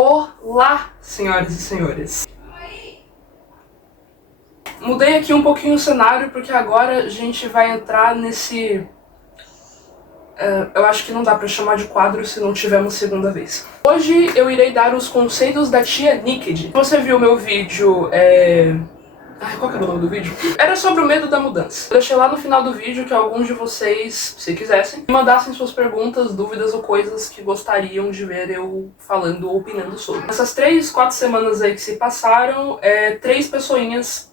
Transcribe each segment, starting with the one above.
Olá, senhoras e senhores. Mudei aqui um pouquinho o cenário porque agora a gente vai entrar nesse... eu acho que não dá pra chamar de quadro se não tivermos segunda vez. Hoje eu irei dar os conselhos da tia Niked. Você viu meu vídeo, qual que era o nome do vídeo? Era sobre o medo da mudança. Eu deixei lá no final do vídeo que alguns de vocês, se quisessem, me mandassem suas perguntas, dúvidas ou coisas que gostariam de ver eu falando ou opinando sobre. Nessas 3, 4 semanas aí que se passaram, três pessoinhas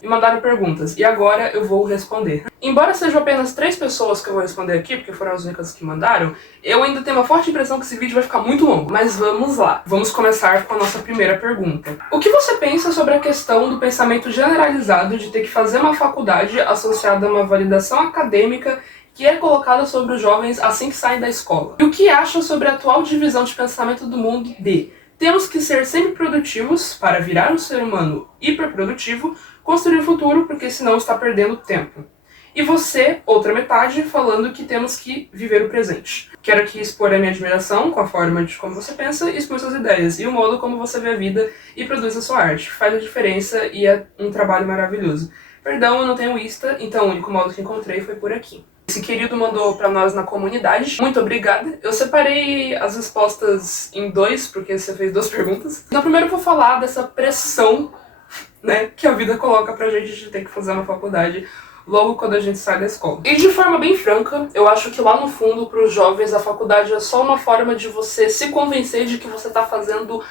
me mandaram perguntas, e agora eu vou responder. Embora sejam apenas 3 pessoas que eu vou responder aqui, porque foram as únicas que mandaram, eu ainda tenho uma forte impressão que esse vídeo vai ficar muito longo. Mas vamos lá. Vamos começar com a nossa primeira pergunta. O que você pensa sobre a questão do pensamento generalizado de ter que fazer uma faculdade associada a uma validação acadêmica que é colocada sobre os jovens assim que saem da escola? E o que acha sobre a atual divisão de pensamento do mundo de temos que ser sempre produtivos para virar um ser humano hiperprodutivo, construir o futuro porque senão está perdendo tempo? E você, outra metade, falando que temos que viver o presente. Quero aqui expor a minha admiração com a forma de como você pensa e expor suas ideias e o modo como você vê a vida e produz a sua arte. Faz a diferença e é um trabalho maravilhoso. Perdão, eu não tenho Insta, então o único modo que encontrei foi por aqui. Esse querido mandou pra nós na comunidade. Muito obrigada. Eu separei as respostas em 2, porque você fez 2 perguntas. Então primeiro eu vou falar dessa pressão, né, que a vida coloca pra gente de ter que fazer uma faculdade logo quando a gente sai da escola. E de forma bem franca, eu acho que lá no fundo, pros jovens, a faculdade é só uma forma de você se convencer de que você tá fazendo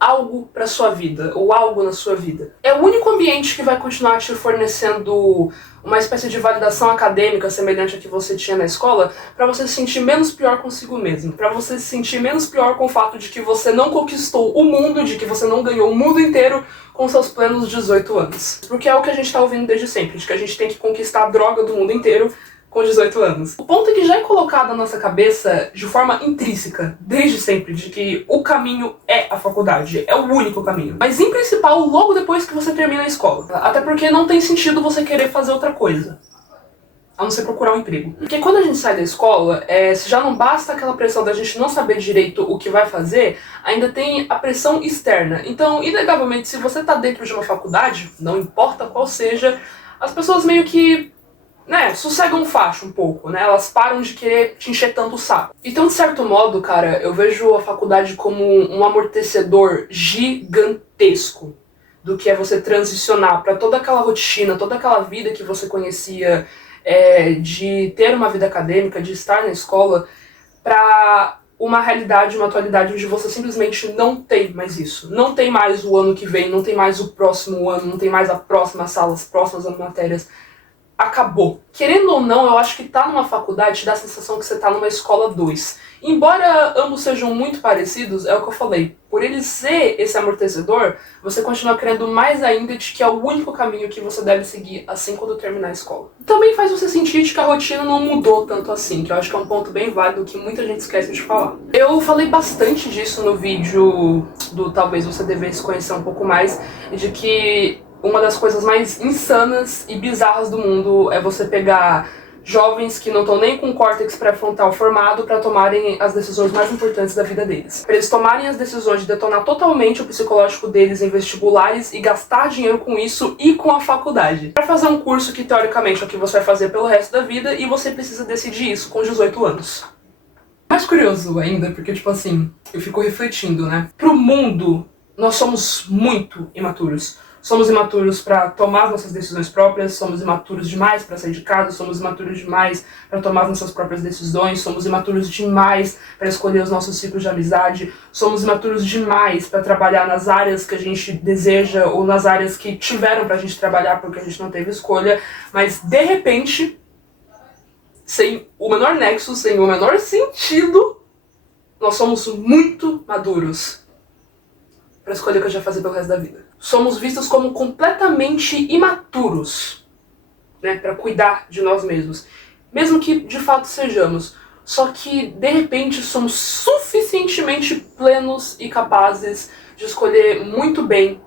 algo pra sua vida, ou algo na sua vida. É o único ambiente que vai continuar te fornecendo uma espécie de validação acadêmica semelhante à que você tinha na escola, pra você se sentir menos pior consigo mesmo, pra você se sentir menos pior com o fato de que você não conquistou o mundo, de que você não ganhou o mundo inteiro com seus plenos 18 anos. Porque é o que a gente tá ouvindo desde sempre, de que a gente tem que conquistar a droga do mundo inteiro com 18 anos. O ponto é que já é colocado na nossa cabeça de forma intrínseca, desde sempre, de que o caminho é a faculdade, é o único caminho. Mas em principal, logo depois que você termina a escola. Até porque não tem sentido você querer fazer outra coisa, a não ser procurar um emprego. Porque quando a gente sai da escola, se já não basta aquela pressão da gente não saber direito o que vai fazer, ainda tem a pressão externa. Então, inegavelmente, se você tá dentro de uma faculdade, não importa qual seja, as pessoas meio que sossegam o facho um pouco, né? Elas param de querer te encher tanto o saco. Então, de certo modo, cara, eu vejo a faculdade como um amortecedor gigantesco do que é você transicionar pra toda aquela rotina, toda aquela vida que você conhecia, de ter uma vida acadêmica, de estar na escola, pra uma realidade, uma atualidade onde você simplesmente não tem mais isso. Não tem mais o ano que vem, não tem mais o próximo ano, não tem mais a próxima sala, as próximas matérias. Acabou. Querendo ou não, eu acho que tá numa faculdade te dá a sensação que você tá numa escola 2. Embora ambos sejam muito parecidos, é o que eu falei. Por ele ser esse amortecedor, você continua crendo mais ainda de que é o único caminho que você deve seguir assim quando terminar a escola. Também faz você sentir de que a rotina não mudou tanto assim, que eu acho que é um ponto bem válido que muita gente esquece de falar. Eu falei bastante disso no vídeo do Talvez Você Devesse Conhecer um pouco mais, de que uma das coisas mais insanas e bizarras do mundo é você pegar jovens que não estão nem com o córtex pré-frontal formado para tomarem as decisões mais importantes da vida deles. Para eles tomarem as decisões de detonar totalmente o psicológico deles em vestibulares e gastar dinheiro com isso e com a faculdade. Para fazer um curso que teoricamente é o que você vai fazer pelo resto da vida e você precisa decidir isso com 18 anos. Mais curioso ainda, porque tipo assim, eu fico refletindo, né? Pro mundo, nós somos muito imaturos. Somos imaturos para tomar as nossas decisões próprias, somos imaturos demais para sair de casa, somos imaturos demais para tomar as nossas próprias decisões, somos imaturos demais para escolher os nossos ciclos de amizade, somos imaturos demais para trabalhar nas áreas que a gente deseja ou nas áreas que tiveram pra gente trabalhar porque a gente não teve escolha, mas de repente, sem o menor nexo, sem o menor sentido, nós somos muito maduros para escolher o que a gente vai fazer pelo resto da vida. Somos vistos como completamente imaturos, né, para cuidar de nós mesmos. Mesmo que de fato sejamos. Só que, de repente, somos suficientemente plenos e capazes de escolher muito bem,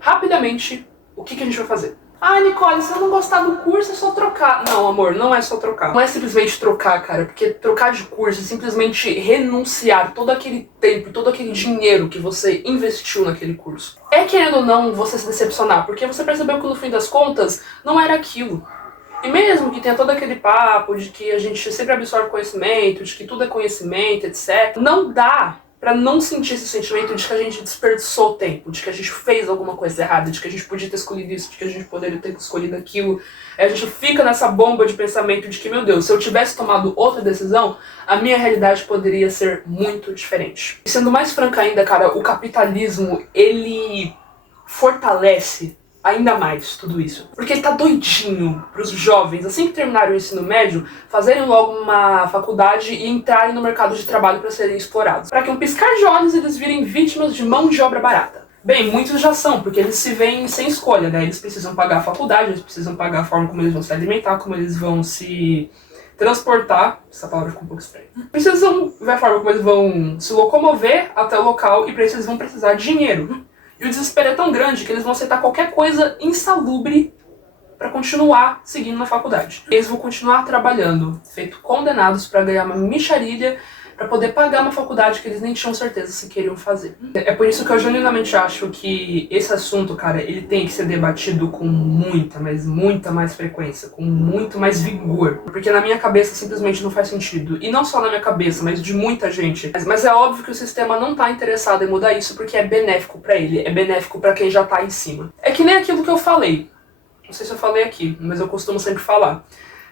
rapidamente, o que a gente vai fazer. Ah, Nicole, se eu não gostar do curso é só trocar. Não, amor, não é só trocar. Não é simplesmente trocar, cara, porque trocar de curso é simplesmente renunciar todo aquele tempo, todo aquele dinheiro que você investiu naquele curso. É, querendo ou não, você se decepcionar, porque você percebeu que no fim das contas não era aquilo. E mesmo que tenha todo aquele papo de que a gente sempre absorve conhecimento, de que tudo é conhecimento, etc., não dá pra não sentir esse sentimento de que a gente desperdiçou tempo, de que a gente fez alguma coisa errada, de que a gente podia ter escolhido isso, de que a gente poderia ter escolhido aquilo. A gente fica nessa bomba de pensamento de que, meu Deus, se eu tivesse tomado outra decisão, a minha realidade poderia ser muito diferente. E sendo mais franca ainda, cara, o capitalismo, ele fortalece ainda mais tudo isso. Porque ele tá doidinho pros jovens, assim que terminarem o ensino médio, fazerem logo uma faculdade e entrarem no mercado de trabalho para serem explorados. Para que um piscar de olhos eles virem vítimas de mão de obra barata. Bem, muitos já são, porque eles se veem sem escolha, né? Eles precisam pagar a faculdade, eles precisam pagar a forma como eles vão se alimentar, como eles vão se transportar, essa palavra ficou um pouco estranha. Precisam ver a forma como eles vão se locomover até o local e para isso eles vão precisar de dinheiro. E o desespero é tão grande que eles vão aceitar qualquer coisa insalubre para continuar seguindo na faculdade. Eles vão continuar trabalhando, feito condenados para ganhar uma mixarilha, para poder pagar uma faculdade que eles nem tinham certeza se queriam fazer. É por isso que eu genuinamente acho que esse assunto, cara, ele tem que ser debatido com muita, mas muita mais frequência, com muito mais vigor. Porque na minha cabeça simplesmente não faz sentido. E não só na minha cabeça, mas de muita gente. Mas é óbvio que o sistema não tá interessado em mudar isso porque é benéfico pra ele, é benéfico pra quem já tá em cima. É que nem aquilo que eu falei. Não sei se eu falei aqui, mas eu costumo sempre falar.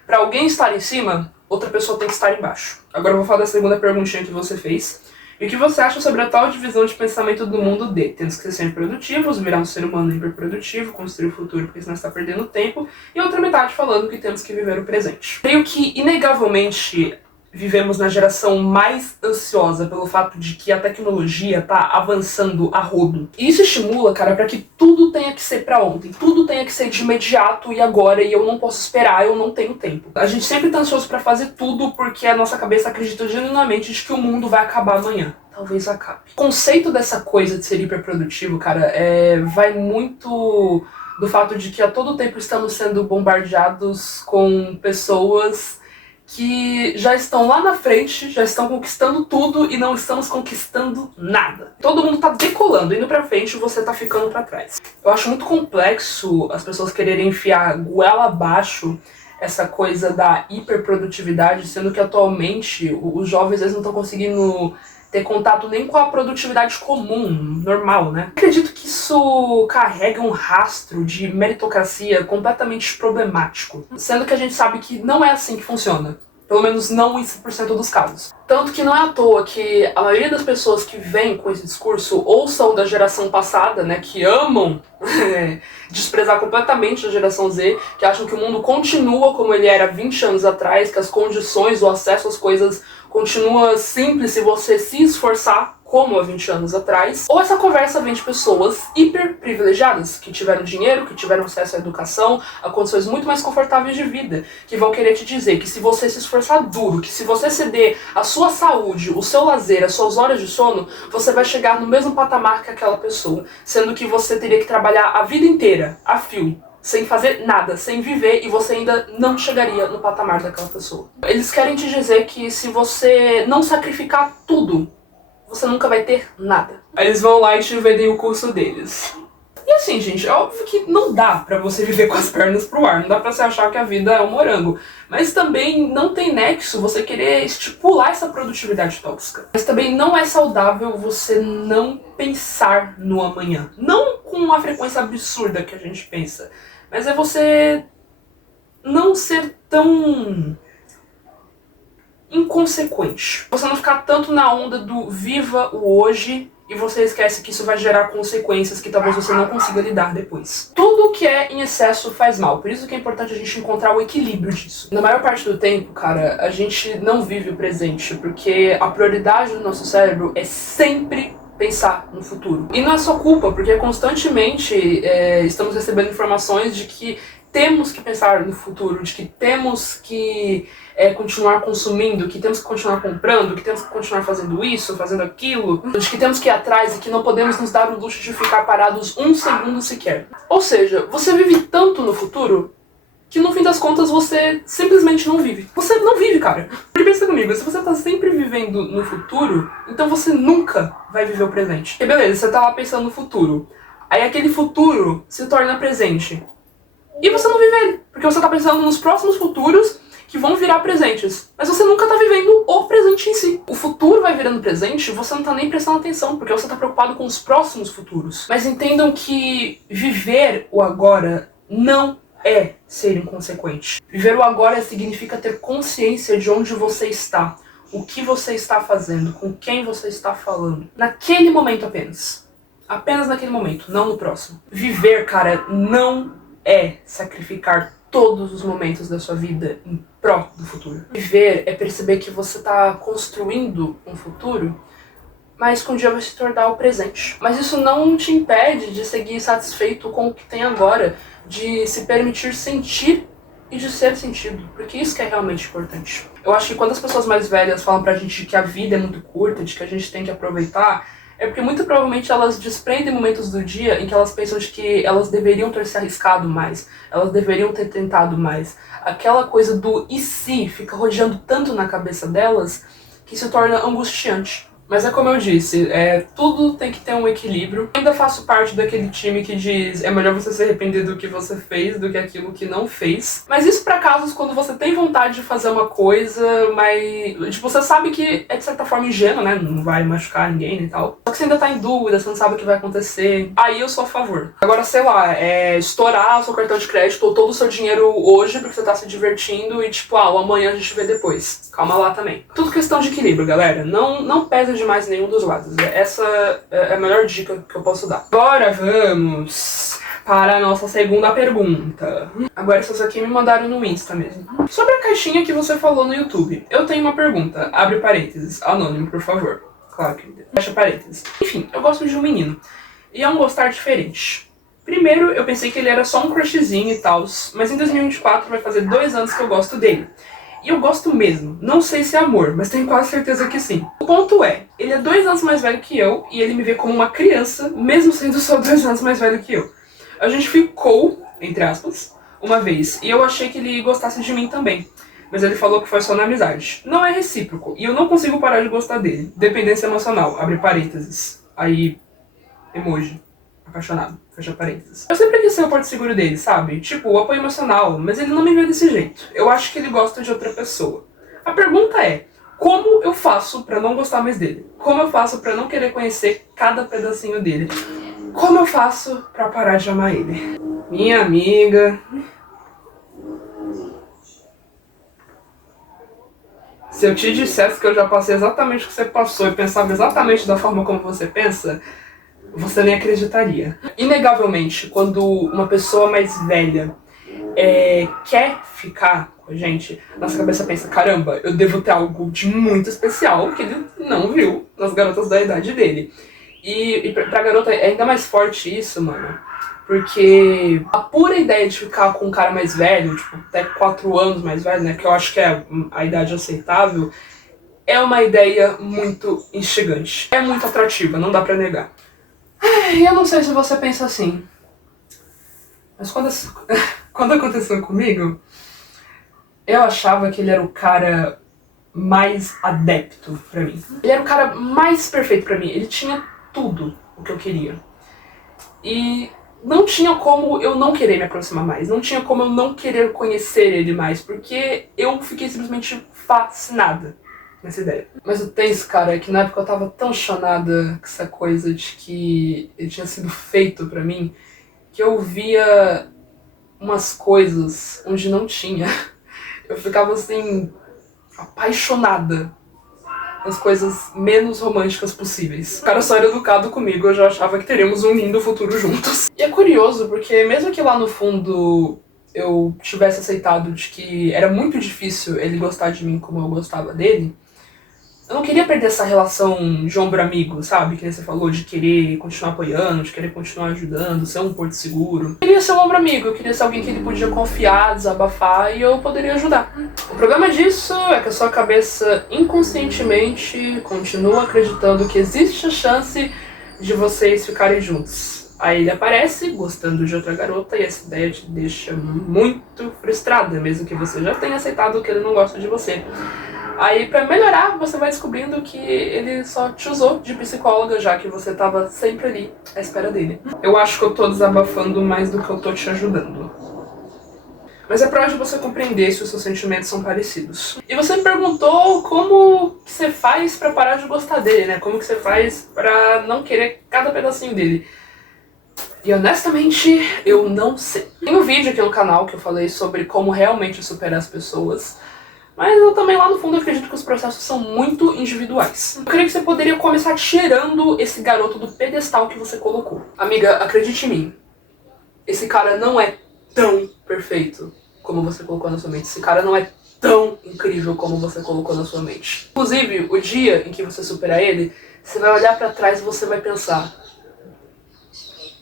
Pra alguém estar em cima, outra pessoa tem que estar embaixo. Agora eu vou falar da segunda perguntinha que você fez. E o que você acha sobre a tal divisão de pensamento do mundo de temos que ser sempre produtivos, virar um ser humano hiperprodutivo, construir o futuro porque senão está perdendo tempo, e outra metade falando que temos que viver o presente. Creio que, inegavelmente, vivemos na geração mais ansiosa pelo fato de que a tecnologia tá avançando a rodo. E isso estimula, cara, pra que tudo tenha que ser pra ontem, tudo tenha que ser de imediato e agora, e eu não posso esperar, eu não tenho tempo. A gente sempre tá ansioso pra fazer tudo porque a nossa cabeça acredita genuinamente de que o mundo vai acabar amanhã. Talvez acabe. O conceito dessa coisa de ser hiperprodutivo, cara, vai muito do fato de que a todo tempo estamos sendo bombardeados com pessoas que já estão lá na frente, já estão conquistando tudo e não estamos conquistando nada. Todo mundo tá decolando, indo pra frente e você tá ficando pra trás. Eu acho muito complexo as pessoas quererem enfiar goela abaixo essa coisa da hiperprodutividade, sendo que atualmente os jovens eles não estão conseguindo ter contato nem com a produtividade comum, normal, né? Acredito que isso carrega um rastro de meritocracia completamente problemático, sendo que a gente sabe que não é assim que funciona. Pelo menos não em 100% dos casos. Tanto que não é à toa que a maioria das pessoas que vêm com esse discurso ou são da geração passada, né, que amam desprezar completamente a geração Z, que acham que o mundo continua como ele era 20 anos atrás, que as condições, o acesso às coisas continua simples se você se esforçar como há 20 anos atrás, ou essa conversa vem de pessoas hiper privilegiadas, que tiveram dinheiro, que tiveram acesso à educação, a condições muito mais confortáveis de vida, que vão querer te dizer que se você se esforçar duro, que se você ceder a sua saúde, o seu lazer, as suas horas de sono, você vai chegar no mesmo patamar que aquela pessoa, sendo que você teria que trabalhar a vida inteira, a fio, sem fazer nada, sem viver, e você ainda não chegaria no patamar daquela pessoa. Eles querem te dizer que se você não sacrificar tudo, você nunca vai ter nada. Aí eles vão lá e te vendem o curso deles. E assim, gente, é óbvio que não dá pra você viver com as pernas pro ar, não dá pra você achar que a vida é um morango. Mas também não tem nexo você querer estipular essa produtividade tóxica. Mas também não é saudável você não pensar no amanhã. Não com uma frequência absurda que a gente pensa, mas é você não ser tão inconsequente. Você não ficar tanto na onda do viva o hoje e você esquece que isso vai gerar consequências que talvez você não consiga lidar depois. Tudo que é em excesso faz mal, por isso que é importante a gente encontrar o equilíbrio disso. Na maior parte do tempo, cara, a gente não vive o presente, porque a prioridade do nosso cérebro é sempre pensar no futuro. E não é só culpa, porque constantemente estamos recebendo informações de que temos que pensar no futuro, de que temos que continuar consumindo, que temos que continuar comprando, que temos que continuar fazendo isso, fazendo aquilo, de que temos que ir atrás e que não podemos nos dar o luxo de ficar parados um segundo sequer. Ou seja, você vive tanto no futuro que no fim das contas você simplesmente não vive. Você não vive, cara. Porque pensa comigo, se você tá sempre vivendo no futuro, então você nunca vai viver o presente. E beleza, você tá lá pensando no futuro. Aí aquele futuro se torna presente. E você não vive ele, porque você tá pensando nos próximos futuros que vão virar presentes. Mas você nunca tá vivendo o presente em si. O futuro vai virando presente e você não tá nem prestando atenção, porque você tá preocupado com os próximos futuros. Mas entendam que viver o agora não é ser inconsequente. Viver o agora significa ter consciência de onde você está, o que você está fazendo, com quem você está falando. Naquele momento apenas. Apenas naquele momento, não no próximo. Viver, cara, não é sacrificar todos os momentos da sua vida em pró do futuro. Viver é perceber que você está construindo um futuro, mas que um dia vai se tornar o presente. Mas isso não te impede de seguir satisfeito com o que tem agora, de se permitir sentir e de ser sentido, porque isso que é realmente importante. Eu acho que quando as pessoas mais velhas falam pra gente que a vida é muito curta, de que a gente tem que aproveitar, é porque muito provavelmente elas desprendem momentos do dia em que elas pensam de que elas deveriam ter se arriscado mais, elas deveriam ter tentado mais. Aquela coisa do e se fica rodeando tanto na cabeça delas que se torna angustiante. Mas é como eu disse, tudo tem que ter um equilíbrio. Eu ainda faço parte daquele time que diz é melhor você se arrepender do que você fez do que aquilo que não fez. Mas isso pra casos quando você tem vontade de fazer uma coisa, mas tipo, você sabe que é de certa forma ingênuo, né? Não vai machucar ninguém e tal. Só que você ainda tá em dúvida, você não sabe o que vai acontecer. Aí eu sou a favor. Agora, sei lá, estourar o seu cartão de crédito ou todo o seu dinheiro hoje porque você tá se divertindo e tipo, o amanhã a gente vê depois. Calma lá também. Tudo questão de equilíbrio, galera. Não pesa demais nenhum dos lados. Essa é a melhor dica que eu posso dar. Agora vamos para a nossa segunda pergunta. Agora essas aqui me mandaram no Insta mesmo. Sobre a caixinha que você falou no YouTube, eu tenho uma pergunta. Abre parênteses. Anônimo, por favor. Claro, querida. Fecha parênteses. Enfim, eu gosto de um menino. E é um gostar diferente. Primeiro, eu pensei que ele era só um crushzinho e tal, mas em 2024 vai fazer 2 anos que eu gosto dele. E eu gosto mesmo. Não sei se é amor, mas tenho quase certeza que sim. O ponto é, ele é 2 anos mais velho que eu e ele me vê como uma criança, mesmo sendo só 2 anos mais velho que eu. A gente ficou, entre aspas, uma vez, e eu achei que ele gostasse de mim também. Mas ele falou que foi só na amizade. Não é recíproco, e eu não consigo parar de gostar dele. Dependência emocional, abre parênteses. Aí, emoji. Apaixonado, fecha parênteses. Eu sempre quis ser o porto seguro dele, sabe? Tipo, o apoio emocional, mas ele não me vê desse jeito. Eu acho que ele gosta de outra pessoa. A pergunta é, como eu faço pra não gostar mais dele? Como eu faço pra não querer conhecer cada pedacinho dele? Como eu faço pra parar de amar ele? Minha amiga... Se eu te dissesse que eu já passei exatamente o que você passou e pensava exatamente da forma como você pensa... você nem acreditaria. Inegavelmente, quando uma pessoa mais velha quer ficar com a gente, nossa cabeça pensa, caramba, eu devo ter algo de muito especial que ele não viu nas garotas da idade dele. E pra garota é ainda mais forte isso, mano. Porque a pura ideia de ficar com um cara mais velho, tipo, até 4 anos mais velho, né, que eu acho que é a idade aceitável, é uma ideia muito instigante. É muito atrativa, não dá pra negar. E eu não sei se você pensa assim, mas quando aconteceu comigo, eu achava que ele era o cara mais adepto pra mim. Ele era o cara mais perfeito pra mim, ele tinha tudo o que eu queria. E não tinha como eu não querer me aproximar mais, não tinha como eu não querer conhecer ele mais, porque eu fiquei simplesmente fascinada nessa ideia. Mas o tenso, cara, é que na época eu tava tão chonada com essa coisa de que ele tinha sido feito pra mim, que eu via umas coisas onde não tinha. Eu ficava assim, apaixonada nas coisas menos românticas possíveis. O cara só era educado comigo, eu já achava que teríamos um lindo futuro juntos. E é curioso, porque mesmo que lá no fundo eu tivesse aceitado de que era muito difícil ele gostar de mim como eu gostava dele, Eu não queria perder essa relação de ombro-amigo, sabe? Que nem você falou, de querer continuar apoiando, de querer continuar ajudando, ser um porto seguro. Eu queria ser um ombro-amigo, eu queria ser alguém que ele podia confiar, desabafar e eu poderia ajudar. O problema disso é que a sua cabeça inconscientemente continua acreditando que existe a chance de vocês ficarem juntos. Aí ele aparece gostando de outra garota e essa ideia te deixa muito frustrada, mesmo que você já tenha aceitado que ele não gosta de você. Aí, pra melhorar, você vai descobrindo que ele só te usou de psicóloga, já que você tava sempre ali à espera dele. Eu acho que eu tô desabafando mais do que eu tô te ajudando. Mas é pra hoje você compreender se os seus sentimentos são parecidos. E você me perguntou como que você faz pra parar de gostar dele, né? Como que você faz pra não querer cada pedacinho dele. E honestamente, eu não sei. Tem um vídeo aqui no canal que eu falei sobre como realmente superar as pessoas. Mas eu também, lá no fundo, acredito que os processos são muito individuais. Eu creio que você poderia começar tirando esse garoto do pedestal que você colocou. Amiga, acredite em mim. Esse cara não é tão perfeito como você colocou na sua mente. Esse cara não é tão incrível como você colocou na sua mente. Inclusive, o dia em que você superar ele, você vai olhar pra trás e você vai pensar: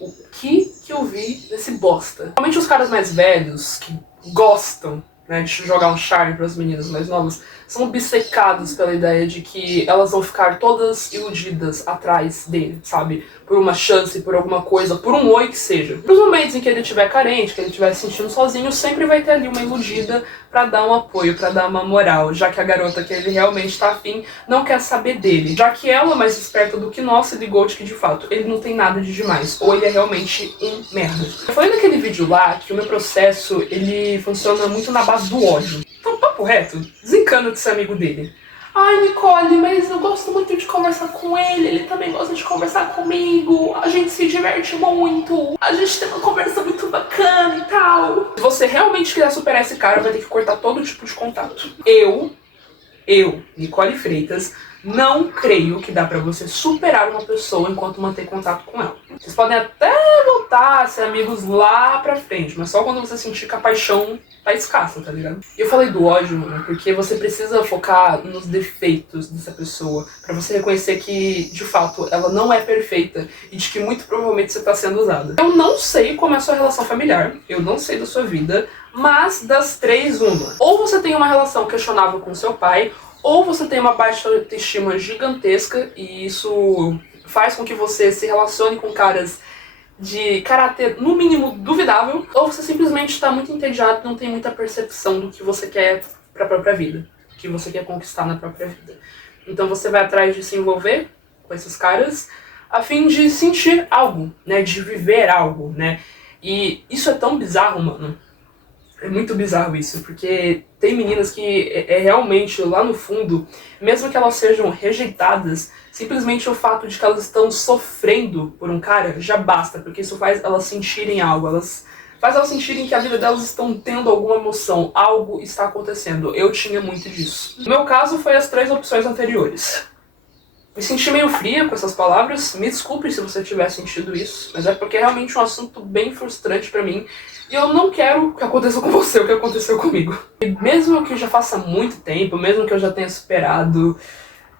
o que eu vi nesse bosta? Normalmente os caras mais velhos, que gostam, né, de jogar um charme para as meninas mais novas, são obcecados pela ideia de que elas vão ficar todas iludidas atrás dele, sabe? Por uma chance, por alguma coisa, por um oi que seja. Nos momentos em que ele estiver carente, que ele estiver se sentindo sozinho, sempre vai ter ali uma iludida pra dar um apoio, pra dar uma moral, já que a garota que ele realmente tá afim não quer saber dele. Já que ela, mais esperta do que nós, se ligou de que de fato ele não tem nada de demais, ou ele é realmente um merda. Eu falei naquele vídeo lá que o meu processo, ele funciona muito na base do ódio. Então, papo reto, desencana de ser amigo dele. Ai, Nicole, mas eu gosto muito de conversar com ele também gosta de conversar comigo, a gente se diverte muito, a gente tem uma conversa muito bacana e tal. Se você realmente quiser superar esse cara, vai ter que cortar todo tipo de contato. Eu, Nicole Freitas, não creio que dá pra você superar uma pessoa enquanto manter contato com ela. Vocês podem até voltar a ser amigos lá pra frente, mas só quando você sentir que a paixão tá escassa, tá ligado? E eu falei do ódio, mano, porque você precisa focar nos defeitos dessa pessoa, pra você reconhecer que, de fato, ela não é perfeita e de que muito provavelmente você tá sendo usada. Eu não sei como é a sua relação familiar, eu não sei da sua vida, mas das três, uma. Ou você tem uma relação questionável com seu pai, ou você tem uma baixa autoestima gigantesca e isso faz com que você se relacione com caras de caráter, no mínimo, duvidável, ou você simplesmente está muito entediado e não tem muita percepção do que você quer para a própria vida, do que você quer conquistar na própria vida. Então você vai atrás de se envolver com esses caras a fim de sentir algo, né, de viver algo, né, e isso é tão bizarro, mano. É muito bizarro isso, porque tem meninas que realmente, lá no fundo, mesmo que elas sejam rejeitadas, simplesmente o fato de que elas estão sofrendo por um cara já basta, porque isso faz elas sentirem algo, faz elas sentirem que a vida delas estão tendo alguma emoção, algo está acontecendo. Eu tinha muito disso. No meu caso, foi as três opções anteriores. Me senti meio fria com essas palavras, me desculpe se você tiver sentido isso, mas é porque é realmente um assunto bem frustrante pra mim e eu não quero que aconteça com você o que aconteceu comigo. E mesmo que já faça muito tempo, mesmo que eu já tenha superado,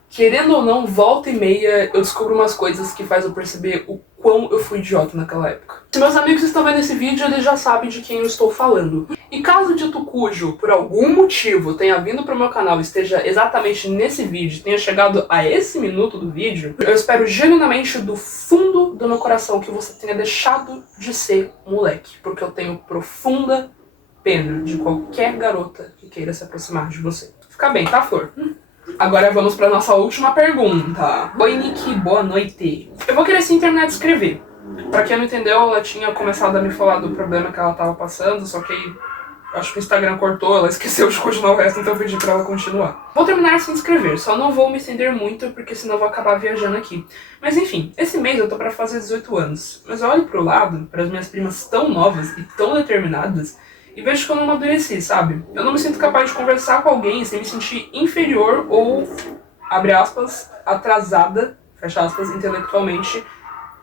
querendo ou não, volta e meia eu descubro umas coisas que faz eu perceber o quão eu fui idiota naquela época. Se meus amigos estão vendo esse vídeo, eles já sabem de quem eu estou falando. E caso dito cujo, por algum motivo, tenha vindo pro meu canal e esteja exatamente nesse vídeo, tenha chegado a esse minuto do vídeo, eu espero genuinamente do fundo do meu coração que você tenha deixado de ser moleque, porque eu tenho profunda pena de qualquer garota que queira se aproximar de você. Fica bem, tá, Flor? Agora vamos pra nossa última pergunta. Oi, Nick, boa noite. Eu vou querer sim terminar de escrever. Pra quem não entendeu, ela tinha começado a me falar do problema que ela tava passando, só que acho que o Instagram cortou, ela esqueceu de continuar o resto, então eu pedi pra ela continuar. Vou terminar sem escrever, só não vou me estender muito, porque senão eu vou acabar viajando aqui. Mas enfim, esse mês eu tô pra fazer 18 anos. Mas eu olho pro lado, para as minhas primas tão novas e tão determinadas, e vejo que eu não amadureci, sabe? Eu não me sinto capaz de conversar com alguém sem me sentir inferior ou, abre aspas, atrasada, fecha aspas, intelectualmente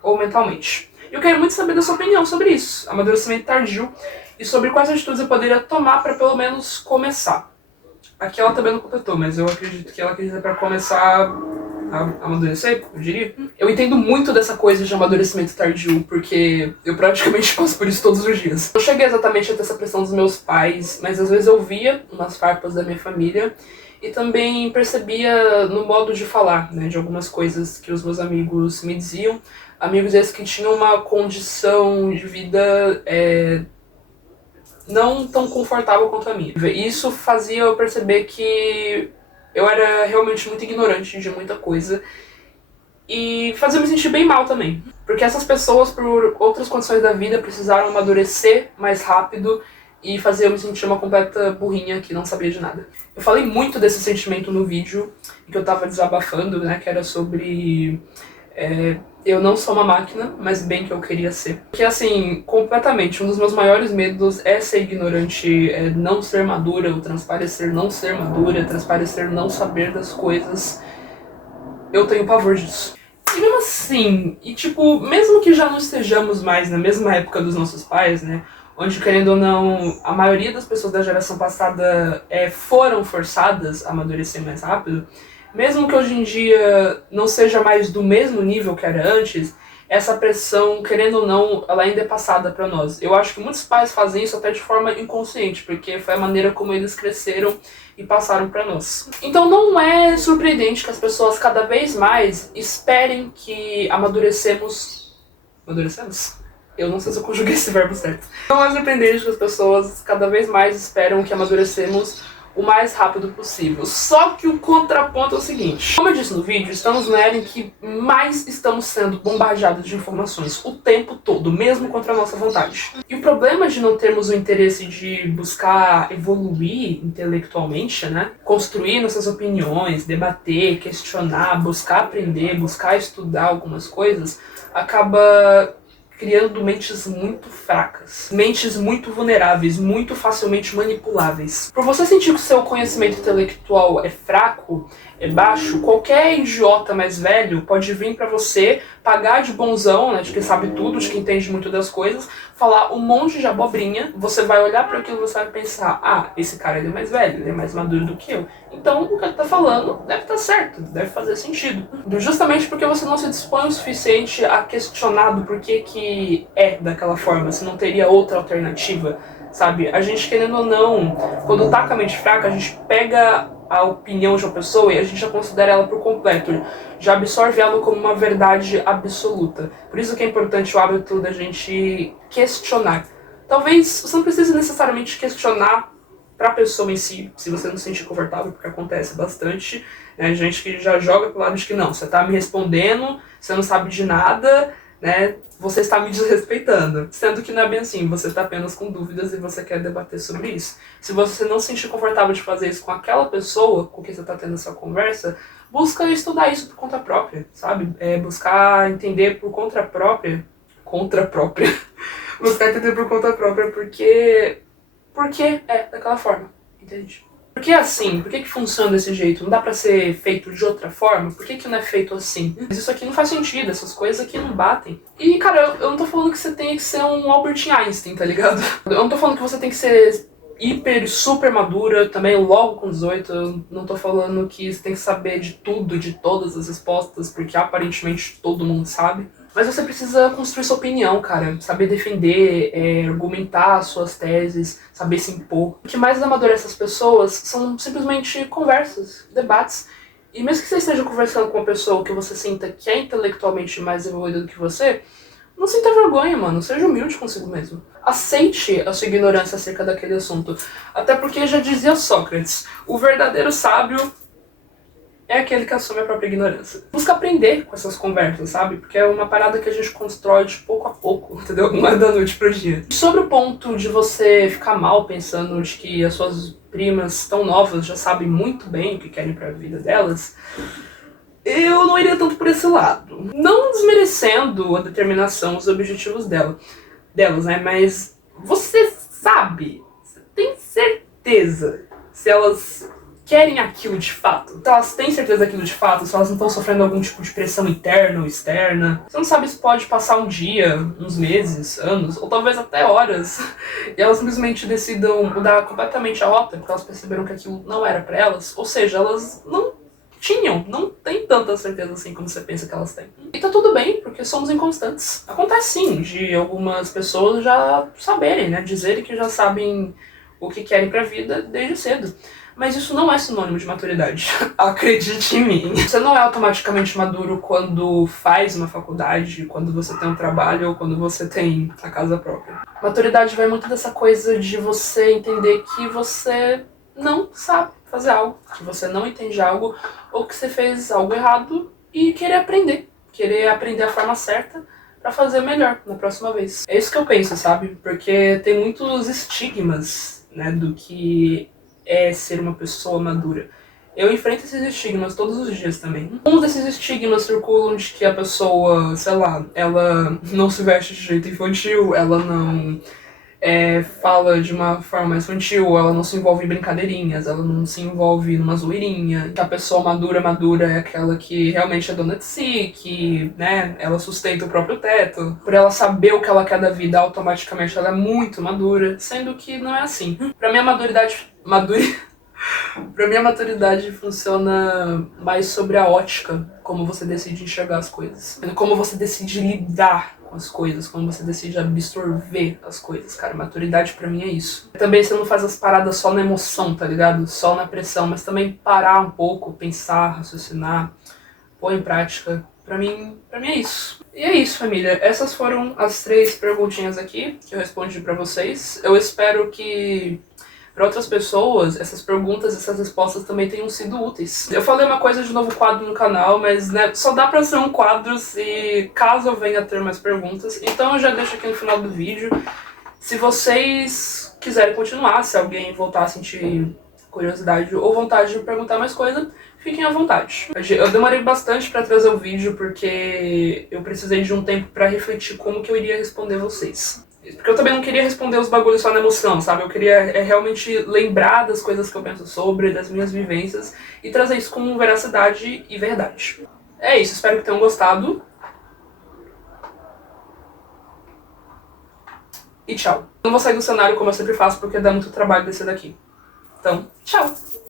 ou mentalmente. E eu quero muito saber da sua opinião sobre isso, amadurecimento tardio, e sobre quais atitudes eu poderia tomar para pelo menos começar. Aqui ela também não completou, mas eu acredito que ela quis dizer pra começar a amadurecer, eu diria. Eu entendo muito dessa coisa de amadurecimento tardio, porque eu praticamente passo por isso todos os dias. Eu cheguei exatamente a ter essa pressão dos meus pais, mas às vezes eu via umas farpas da minha família e também percebia no modo de falar, né, de algumas coisas que os meus amigos me diziam. Amigos esses que tinham uma condição de vida não tão confortável quanto a minha. Isso fazia eu perceber que eu era realmente muito ignorante de muita coisa e fazia eu me sentir bem mal também. Porque essas pessoas, por outras condições da vida, precisaram amadurecer mais rápido e fazer eu me sentir uma completa burrinha que não sabia de nada. Eu falei muito desse sentimento no vídeo que eu tava desabafando, né, que era sobre eu não sou uma máquina, mas bem que eu queria ser. Porque, assim, completamente, um dos meus maiores medos é ser ignorante, é não ser madura, o transparecer não ser madura, transparecer não saber das coisas. Eu tenho pavor disso. E mesmo assim, e tipo, mesmo que já não estejamos mais na mesma época dos nossos pais, né, onde, querendo ou não, a maioria das pessoas da geração passada foram forçadas a amadurecer mais rápido, mesmo que hoje em dia não seja mais do mesmo nível que era antes, essa pressão, querendo ou não, ela ainda é passada para nós. Eu acho que muitos pais fazem isso até de forma inconsciente, porque foi a maneira como eles cresceram e passaram para nós. Então não é surpreendente que as pessoas cada vez mais esperem que amadurecemos. Amadurecemos? Eu não sei se eu conjuguei esse verbo certo. Não é surpreendente que as pessoas cada vez mais esperam que amadurecemos o mais rápido possível. Só que o contraponto é o seguinte. Como eu disse no vídeo, estamos na era em que mais estamos sendo bombardeados de informações o tempo todo, mesmo contra a nossa vontade. E o problema de não termos o interesse de buscar evoluir intelectualmente, né? Construir nossas opiniões, debater, questionar, buscar aprender, buscar estudar algumas coisas, acaba criando mentes muito fracas, mentes muito vulneráveis, muito facilmente manipuláveis. Por você sentir que o seu conhecimento intelectual é fraco, é baixo, qualquer idiota mais velho pode vir pra você, pagar de bonzão, né, de que sabe tudo, de que entende muito das coisas, falar um monte de abobrinha, você vai olhar para aquilo e você vai pensar, ah, esse cara ele é mais velho, ele é mais maduro do que eu. Então o que ele tá falando deve estar certo, deve fazer sentido. Justamente porque você não se dispõe o suficiente a questionar do porquê que é daquela forma, se não teria outra alternativa, sabe? A gente, querendo ou não, quando tá com a mente fraca, a gente pega a opinião de uma pessoa e a gente já considera ela por completo, já absorve ela como uma verdade absoluta. Por isso que é importante o hábito da gente questionar. Talvez você não precise necessariamente questionar pra pessoa em si, se você não se sentir confortável, porque acontece bastante, né? Gente que já joga pro lado de que não, você tá me respondendo, você não sabe de nada, né? Você está me desrespeitando. Sendo que não é bem assim, você está apenas com dúvidas e você quer debater sobre isso. Se você não se sentir confortável de fazer isso com aquela pessoa com quem você está tendo essa conversa, busca estudar isso por conta própria, sabe? Buscar entender por conta própria. Buscar entender por conta própria porque é daquela forma, entende? Por que assim? Por que funciona desse jeito? Não dá pra ser feito de outra forma? Por que não é feito assim? Mas isso aqui não faz sentido, essas coisas aqui não batem. E, cara, eu não tô falando que você tenha que ser um Albert Einstein, tá ligado? Eu não tô falando que você tem que ser hiper, super madura, também logo com 18. Eu não tô falando que você tem que saber de tudo, de todas as respostas, porque aparentemente todo mundo sabe. Mas você precisa construir sua opinião, cara. Saber defender, argumentar suas teses, saber se impor. O que mais amadurece as pessoas são simplesmente conversas, debates. E mesmo que você esteja conversando com uma pessoa que você sinta que é intelectualmente mais evoluída do que você, não sinta vergonha, mano. Seja humilde consigo mesmo. Aceite a sua ignorância acerca daquele assunto. Até porque já dizia Sócrates, o verdadeiro sábio é aquele que assume a própria ignorância. Busca aprender com essas conversas, sabe? Porque é uma parada que a gente constrói de pouco a pouco, entendeu? Não é da noite pro dia. Sobre o ponto de você ficar mal pensando de que as suas primas tão novas já sabem muito bem o que querem pra vida delas, eu não iria tanto por esse lado. Não desmerecendo a determinação, os objetivos delas, né? Mas você sabe, você tem certeza se elas querem aquilo de fato. Se elas têm certeza daquilo de fato, se elas não estão sofrendo algum tipo de pressão interna ou externa. Você não sabe se pode passar um dia, uns meses, anos, ou talvez até horas, e elas simplesmente decidam mudar completamente a rota, porque elas perceberam que aquilo não era pra elas. Ou seja, elas não tem tanta certeza assim como você pensa que elas têm. E tá tudo bem, porque somos inconstantes. Acontece sim, de algumas pessoas já saberem, né, dizerem que já sabem o que querem pra vida desde cedo. Mas isso não é sinônimo de maturidade. Acredite em mim. Você não é automaticamente maduro quando faz uma faculdade, quando você tem um trabalho ou quando você tem a casa própria. Maturidade vai muito dessa coisa de você entender que você não sabe fazer algo, que você não entende algo ou que você fez algo errado e querer aprender a forma certa pra fazer melhor na próxima vez. É isso que eu penso, sabe? Porque tem muitos estigmas, né, do que é ser uma pessoa madura. Eu enfrento esses estigmas todos os dias também. Um desses estigmas circulam de que a pessoa, sei lá, ela não se veste de jeito infantil, ela não fala de uma forma mais infantil, ela não se envolve em brincadeirinhas, ela não se envolve numa zoeirinha. Que a pessoa madura é aquela que realmente é dona de si, que, né, ela sustenta o próprio teto. Por ela saber o que ela quer da vida, automaticamente ela é muito madura, sendo que não é assim. Pra mim a Pra mim, a maturidade funciona mais sobre a ótica, como você decide enxergar as coisas. Como você decide lidar com as coisas, como você decide absorver as coisas, cara. Maturidade pra mim é isso. Também você não faz as paradas só na emoção, tá ligado? Só na pressão, mas também parar um pouco, pensar, raciocinar, pôr em prática. Pra mim é isso. E é isso, família. Essas foram as 3 perguntinhas aqui que eu respondi pra vocês. Eu espero que para outras pessoas, essas perguntas, essas respostas também tenham sido úteis. Eu falei uma coisa de novo quadro no canal, mas né, só dá pra ser um quadro se caso eu venha a ter mais perguntas. Então eu já deixo aqui no final do vídeo. Se vocês quiserem continuar, se alguém voltar a sentir curiosidade ou vontade de perguntar mais coisa, fiquem à vontade. Eu demorei bastante pra trazer o vídeo porque eu precisei de um tempo pra refletir como que eu iria responder vocês. Porque eu também não queria responder os bagulhos só na emoção, sabe? Eu queria realmente lembrar das coisas que eu penso sobre, das minhas vivências, e trazer isso com veracidade e verdade. É isso, espero que tenham gostado. E tchau. Não vou sair do cenário como eu sempre faço, porque dá muito trabalho descer daqui. Então, tchau!